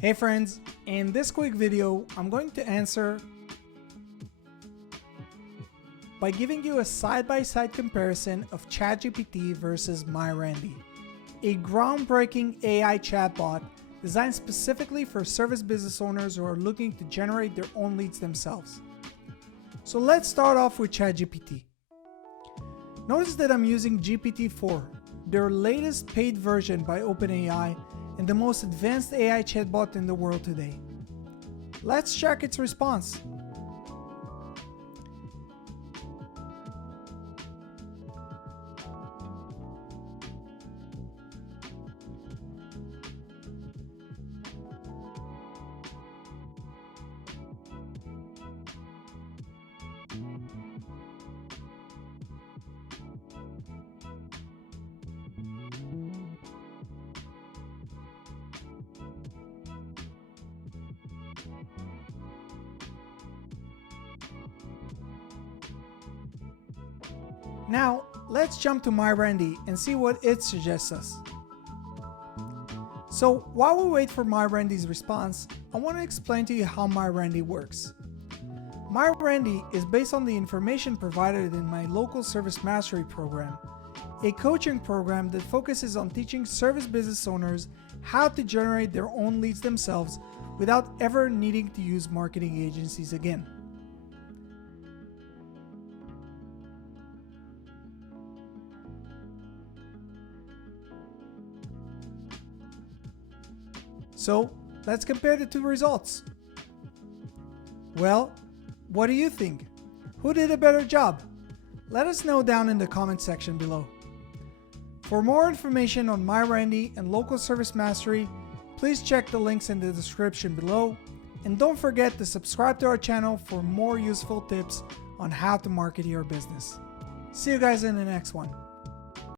Hey friends, in this quick video, I'm going to answer by giving you a side-by-side comparison of ChatGPT versus MyRandy, a groundbreaking AI chatbot designed specifically for service business owners who are looking to generate their own leads themselves. So let's start off with ChatGPT. Notice that I'm using GPT-4, their latest paid version by OpenAI and the most advanced AI chatbot in the world today. Let's check its response. Now, let's jump to MyRandy and see what it suggests us. So, while we wait for MyRandy's response, I want to explain to you how MyRandy works. MyRandy is based on the information provided in my local service mastery program, a coaching program that focuses on teaching service business owners how to generate their own leads themselves without ever needing to use marketing agencies again. So, let's compare the two results. Well, what do you think? Who did a better job? Let us know down in the comment section below. For more information on MyRandy and local service mastery, please check the links in the description below, and don't forget to subscribe to our channel for more useful tips on how to market your business. See you guys in the next one.